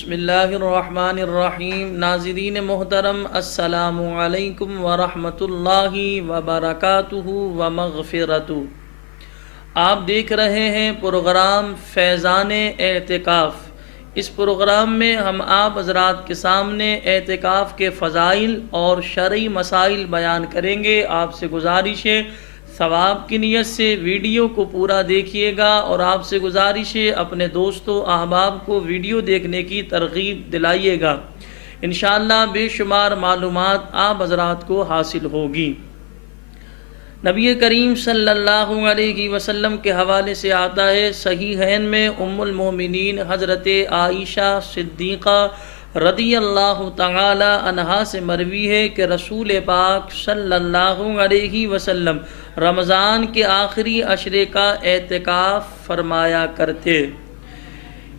بسم اللہ الرحمن الرحیم۔ ناظرین محترم، السلام علیکم ورحمۃ اللہ وبرکاتہ ومغفرتہ۔ آپ دیکھ رہے ہیں پروگرام فیضان اعتکاف۔ اس پروگرام میں ہم آپ حضرات کے سامنے اعتکاف کے فضائل اور شرعی مسائل بیان کریں گے۔ آپ سے گزارش ہے ثواب کی نیت سے ویڈیو کو پورا دیکھیے گا، اور آپ سے گزارش ہے اپنے دوستوں احباب کو ویڈیو دیکھنے کی ترغیب دلائیے گا۔ انشاءاللہ بے شمار معلومات آپ حضرات کو حاصل ہوگی۔ نبی کریم صلی اللہ علیہ وسلم کے حوالے سے آتا ہے، صحیحین میں ام المومنین حضرت عائشہ صدیقہ رضی اللہ تعالی عنہا سے مروی ہے کہ رسول پاک صلی اللہ علیہ وسلم رمضان کے آخری عشرے کا اعتکاف فرمایا کرتے۔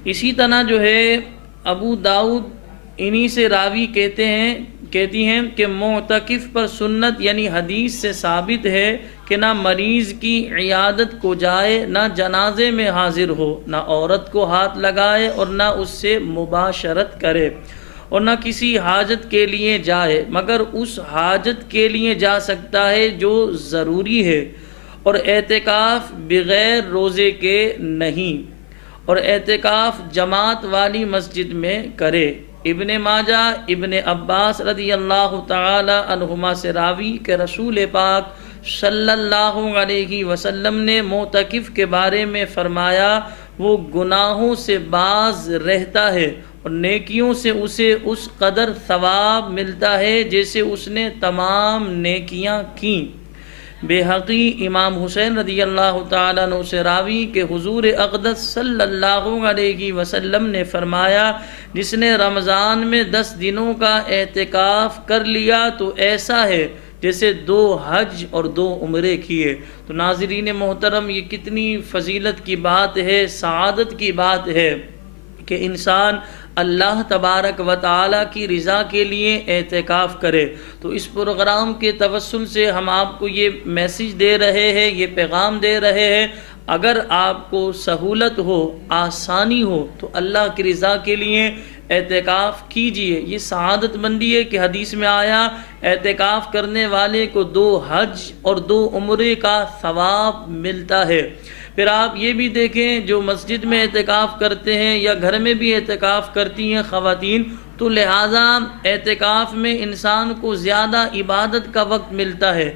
اسی طرح جو ہے ابو داؤد انہی سے راوی کہتی ہیں کہ معتکف پر سنت یعنی حدیث سے ثابت ہے کہ نہ مریض کی عیادت کو جائے، نہ جنازے میں حاضر ہو، نہ عورت کو ہاتھ لگائے اور نہ اس سے مباشرت کرے، اور نہ کسی حاجت کے لیے جائے مگر اس حاجت کے لیے جا سکتا ہے جو ضروری ہے، اور اعتکاف بغیر روزے کے نہیں، اور اعتکاف جماعت والی مسجد میں کرے۔ ابن ماجہ ابن عباس رضی اللہ تعالی عنہما سے راوی کہ رسول پاک صلی اللہ علیہ وسلم نے معتکف کے بارے میں فرمایا، وہ گناہوں سے باز رہتا ہے اور نیکیوں سے اسے اس قدر ثواب ملتا ہے جیسے اس نے تمام نیکیاں کیں۔ بحقی امام حسین رضی اللہ تعالیٰ عنہ سے راوی کہ حضور اقدس صلی اللہ علیہ وسلم نے فرمایا، جس نے رمضان میں 10 دنوں کا اعتکاف کر لیا تو ایسا ہے جیسے 2 حج اور 2 عمرے کیے۔ تو ناظرین محترم، یہ کتنی فضیلت کی بات ہے، سعادت کی بات ہے کہ انسان اللہ تبارک و تعالی کی رضا کے لیے اعتکاف کرے۔ تو اس پروگرام کے توسل سے ہم آپ کو یہ میسیج دے رہے ہیں، یہ پیغام دے رہے ہیں، اگر آپ کو سہولت ہو، آسانی ہو تو اللہ کی رضا کے لیے اعتکاف کیجئے۔ یہ سعادت مندی ہے کہ حدیث میں آیا اعتکاف کرنے والے کو 2 حج اور 2 عمرے کا ثواب ملتا ہے۔ پھر آپ یہ بھی دیکھیں، جو مسجد میں اعتکاف کرتے ہیں یا گھر میں بھی اعتکاف کرتی ہیں خواتین، تو لہٰذا اعتکاف میں انسان کو زیادہ عبادت کا وقت ملتا ہے۔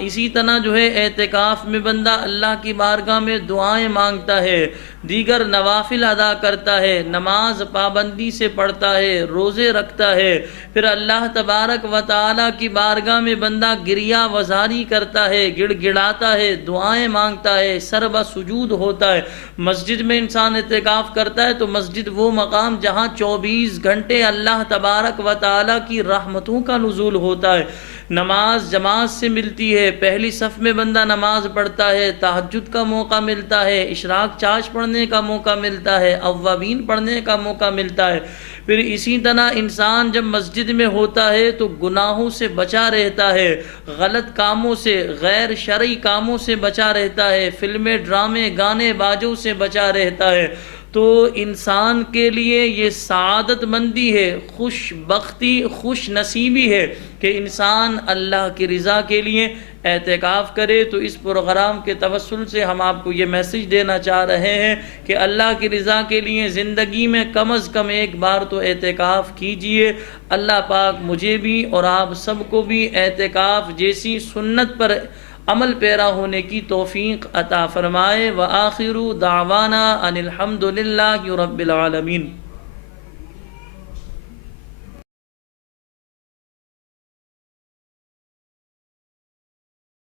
اسی طرح جو ہے اعتکاف میں بندہ اللہ کی بارگاہ میں دعائیں مانگتا ہے، دیگر نوافل ادا کرتا ہے، نماز پابندی سے پڑھتا ہے، روزے رکھتا ہے، پھر اللہ تبارک و تعالیٰ کی بارگاہ میں بندہ گریہ وزاری کرتا ہے، گڑ گڑاتا ہے، دعائیں مانگتا ہے، سربا سجود ہوتا ہے۔ مسجد میں انسان اعتکاف کرتا ہے تو مسجد وہ مقام جہاں 24 گھنٹے اللہ تبارک و تعالیٰ کی رحمتوں کا نزول ہوتا ہے۔ نماز جماعت سے ملتی ہے، پہلی صف میں بندہ نماز پڑھتا ہے، تہجد کا موقع ملتا ہے، اشراق چاش پڑھنے کا موقع ملتا ہے، اوابین پڑھنے کا موقع ملتا ہے۔ پھر اسی طرح انسان جب مسجد میں ہوتا ہے تو گناہوں سے بچا رہتا ہے، غلط کاموں سے، غیر شرعی کاموں سے بچا رہتا ہے، فلمیں، ڈرامے، گانے بازوں سے بچا رہتا ہے۔ تو انسان کے لیے یہ سعادت مندی ہے، خوش بختی، خوش نصیبی ہے کہ انسان اللہ کی رضا کے لیے اعتکاف کرے۔ تو اس پروگرام کے توسل سے ہم آپ کو یہ میسیج دینا چاہ رہے ہیں کہ اللہ کی رضا کے لیے زندگی میں کم از کم ایک بار تو اعتکاف کیجئے۔ اللہ پاک مجھے بھی اور آپ سب کو بھی اعتکاف جیسی سنت پر عمل پیرا ہونے کی توفیق عطا فرمائے۔ وآخر دعوانا ان الحمدللہ رب العالمین۔